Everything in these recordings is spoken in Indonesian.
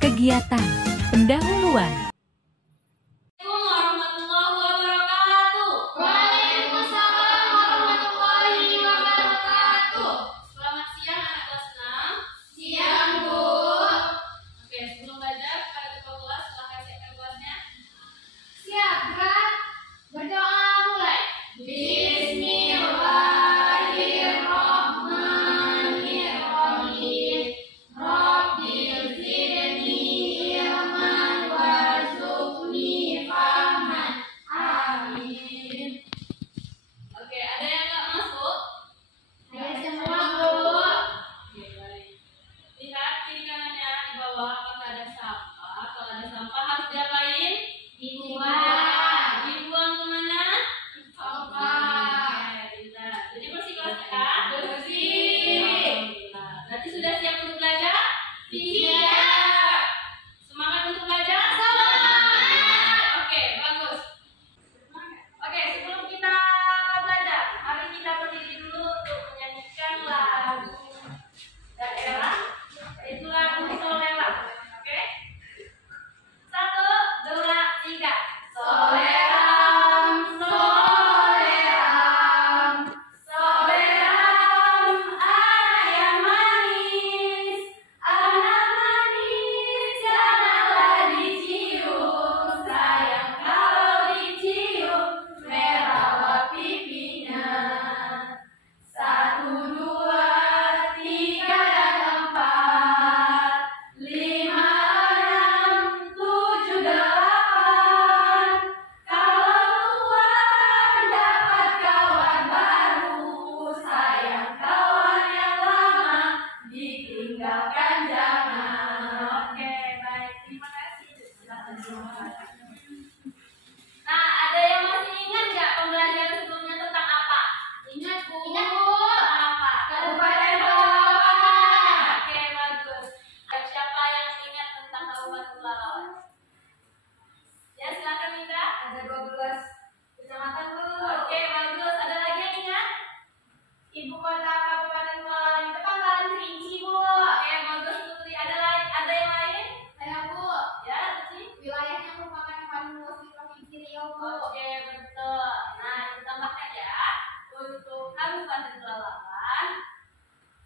Kegiatan pendahuluan.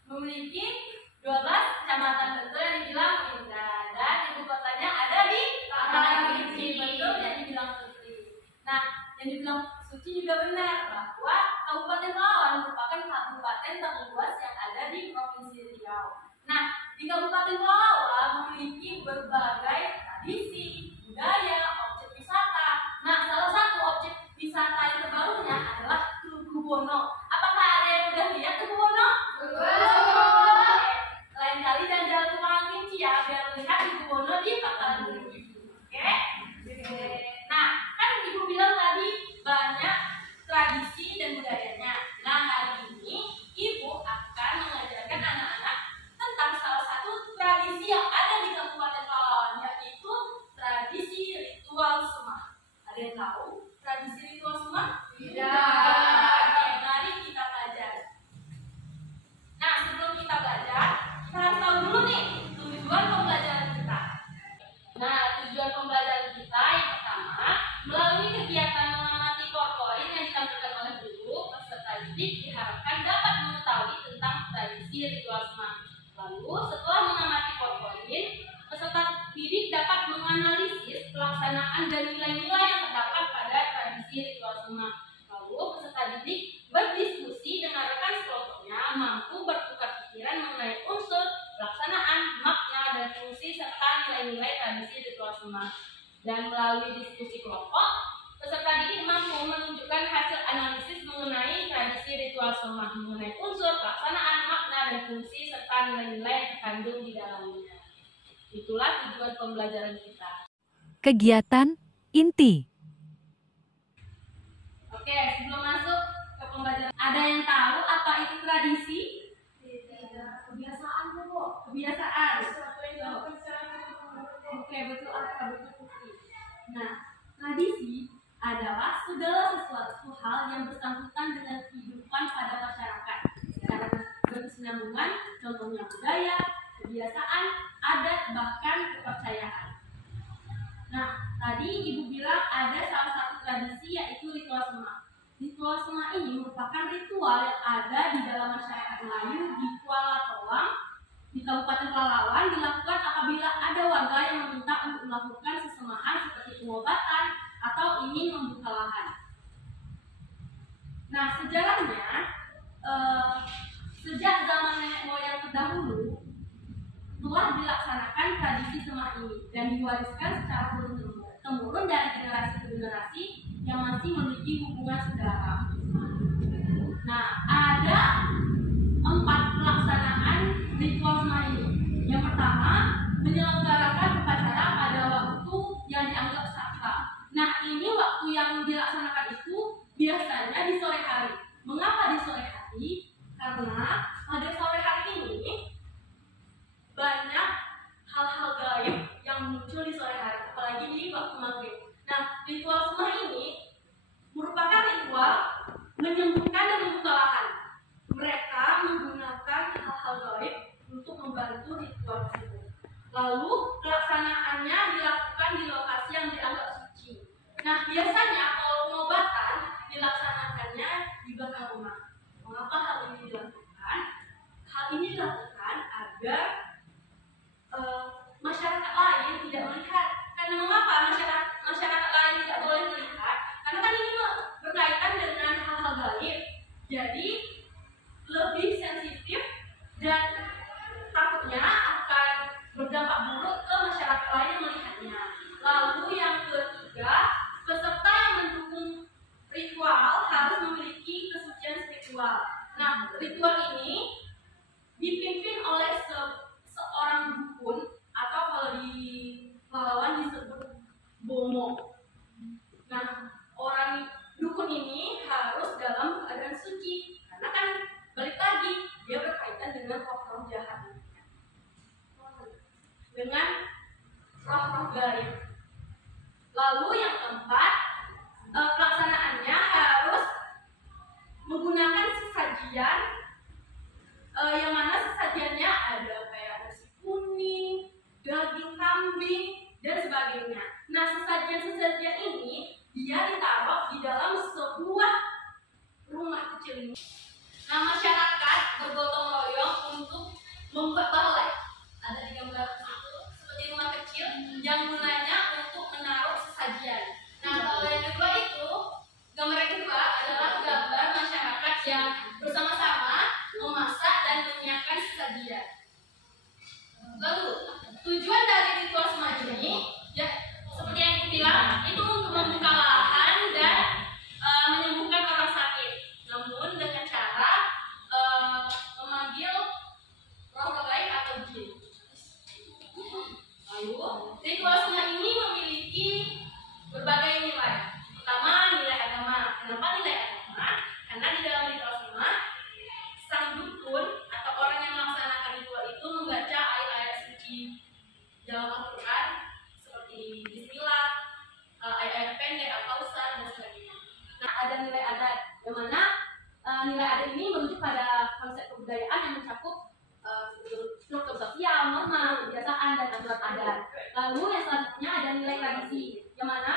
Memiliki 12 kecamatan, betul yang dibilang Indra, dan ibu kotanya ada di Pangkalan Kerinci, betul yang dibilang Suci. Nah, yang dibilang Suci juga benar bahwa Kabupaten Palawan merupakan kabupaten terluas yang ada di Provinsi Riau. Nah, di Kabupaten Palawan memiliki berbagai tradisi, budaya, objek wisata. Nah, salah satu objek wisata yang terbarunya adalah Tugu Bono. Apakah ada yang sudah lihat Tugu Bono? Lain kali jalan-jalan ke Pangkalan Kerinci ya, biar lihat Tugu Bono di Pangkalan Kerinci. Oke? Nah, kan ibu bilang tadi banyak tradisi dan budayanya. Nah, hari ini ibu akan mengajarkan anak-anak tentang salah satu tradisi yang ada di Kabupaten Palawan, yaitu tradisi ritual Semah. Ada yang tahu tradisi ritual Semah? Tidak. Oke, mari kita pelajari. Nah, sebelum kita belajar, kita harus tahu dulu nih tujuan pembelajaran kita. Nah, tujuan pembelajaran kita yang pertama, melalui kegiatan mengamati PowerPoint yang ditampilkan oleh guru, peserta didik diharapkan dapat mengetahui tentang tradisi ritual Semah. Lalu, setelah mengamati PowerPoint, peserta didik dapat menganalisis pelaksanaan dan nilai-nilai yang terdapat pada tradisi ritual Semah. Lalu, peserta didik berdiskusi dengan rekan sekelompoknya, mampu bertukar pikiran mengenai unsur, pelaksanaan, makna, dan fungsi serta nilai-nilai tradisi ritual Semah. Dan melalui diskusi kelompok, peserta didik mampu menunjukkan hasil analisis mengenai tradisi ritual Semah, mengenai unsur, pelaksanaan, makna, dan fungsi serta nilai-nilai yang terkandung di dalamnya. Itulah tujuan pembelajaran kita. Kegiatan inti. Oke, sebelum masuk ke pembelajaran, ada yang tahu apa itu tradisi? Tidak. Kebiasaan. kebiasaan. Oke, betul Arka, betul Putri. Nah, tradisi adalah segala sesuatu hal yang bersangkutan dengan kehidupan pada masyarakat secara berkesinambungan, contohnya budaya, kebiasaan, adat, bahkan kepercayaan. Nah, tadi Ibu bilang ada salah satu tradisi yaitu ritual Sema. Ritual Sema ini merupakan ritual yang ada di dalam masyarakat Melayu di Kuala Tawang, di Kabupaten Pelalawan, dilakukan apabila ada warga yang meminta untuk melakukan sesemahan seperti pengobatan atau ingin membuka lahan. Nah, sejarahnya sejak zaman nenek moyang terdahulu telah dilaksanakan tradisi Sema ini dan diwariskan secara turun-temurun dari generasi ke generasi yang masih memiliki hubungan saudara. Nah, ada 4 pelaksanaan ritual Sema ini. Yang pertama, menyelenggarakan upacara pada waktu yang dianggap sakral. Nah, ini waktu yang dilaksanakan itu biasanya di sore hari. Mengapa di sore hari? Karena pada sore hari ini banyak hal-hal gaib yang muncul di sore hari, apalagi di waktu maghrib. Nah, ritual Sema ini merupakan ritual menyembuhkan dan membuka lahan. Mereka menggunakan hal-hal gaib untuk membantu ritual tersebut. Lalu pelaksanaannya dilakukan di lokasi yang dianggap suci. Nah, biasanya kalau pengobatan dilaksanakannya di belakang rumah. Mengapa hal ini dilakukan? Hal ini dilakukan agar masyarakat lain tidak melihat. Karena mengapa masyarakat lain tidak boleh melihat? Karena kan ini berkaitan dengan hal-hal gaib. Jadi lebih sensitif dan takutnya akan berdampak buruk ke masyarakat lain yang melihatnya. Lalu yang ketiga, peserta yang mendukung ritual harus memiliki kesucian spiritual. Nah, ritual ini dipimpin oleh seorang dukun atau kalau di Palawan disebut bomo. Nah, orang dukun ini harus dalam keadaan suci karena kan balik lagi dia berkaitan dengan roh-roh jahat, dengan roh-roh gaib. Lalu yang keempat, pelaksanaannya harus menggunakan sesajian yang mana sesajiannya ada kayak nasi kuning, daging kambing, dan sebagainya. Nah, sesajian-sesajian ini dia ditaruh di dalam sebuah rumah kecil ini. Nah, masyarakat bergotong royong untuk membuat balai. Ada di gambar itu seperti rumah kecil yang gunanya untuk menaruh sesajian. Nah, kalau yang kedua itu, gambar yang kedua adalah gambar masyarakat yang bersama-sama memasak dan menyiapkan sesajian. Lalu, tujuan dari ritual Sema ini, ya, seperti yang dibilang, itu untuk membuka lahan dan menyembuhkan orang sakit. Namun dengan cara memanggil roh gaib atau jin. Lalu, ritual Sema ini memiliki berbagai nilai. Pertama, nilai agama. Kenapa nilai agama? Karena di dalam ritual Sema, sang dukun atau orang yang melaksanakan ritual itu membaca ayat-ayat suci dalam Al-Quran seperti Bismillah, ayat-ayat pendek, Al-Kausar, dan sebagainya. Nah, ada nilai adat, yang mana nilai adat ini merujuk pada konsep kebudayaan yang mencakup struktur sosial, norma, kebiasaan, dan aturan adat. Lalu yang selanjutnya ada nilai tradisi, yang mana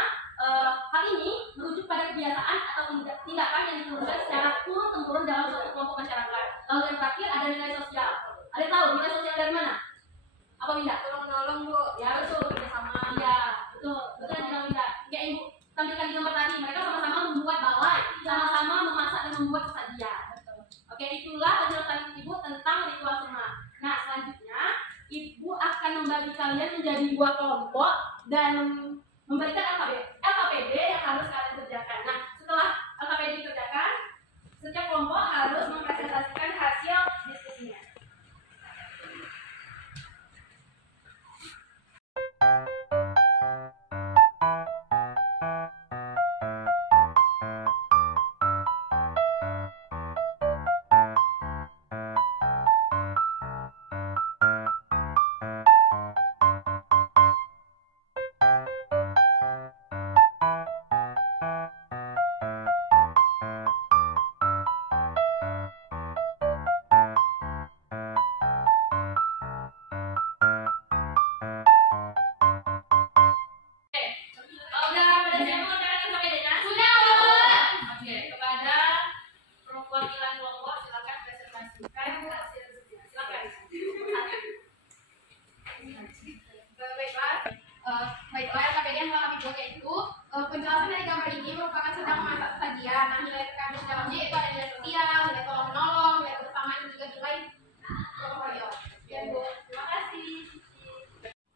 hal ini merujuk pada kebiasaan atau tindakan yang diturunkan secara turun-temurun dalam suatu kelompok masyarakat. Lalu yang terakhir ada nilai sosial. Ada yang tahu nilai sosial dari mana? Apa Winda? Tolong-tolong Bu. Ya betul, kerjasama. Iya betul, betul yang bilang Winda. Kayak Ibu tampilkan di gambar tadi, mereka sama-sama membuat balai, sama-sama memasak dan membuat sajian. Oke, itulah penjelasan Ibu tentang ritual Sema. Nah, selanjutnya Ibu akan membagi kalian menjadi 2 kelompok dan memberikan LKPD yang harus kalian kerjakan. Nah, setelah LKPD dikerjakan, setiap kelompok harus mempresentasikan hasil diskusinya.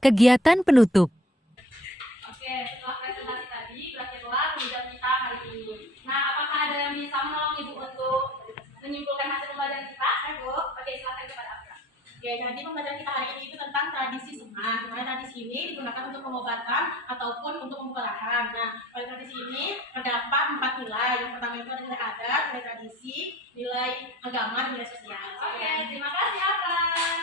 Kegiatan penutup. Oke, setelah presentasi tadi, berakhirlah pembelajaran kita hari ini. Nah, apakah ada yang bisa menolong Ibu untuk menyimpulkan hasil pembelajaran kita? Bu. Oke, silakan kepada Afra. Oke, jadi pembelajaran kita hari ini itu tentang tradisi sunat. Dimana tradisi ini digunakan untuk pengobatan ataupun untuk membuka lahan. Nah, pada tradisi ini terdapat 4 nilai. Yang pertama itu ada nilai adat, nilai tradisi, nilai agama, dan nilai sosial. Oke, terima kasih Afra.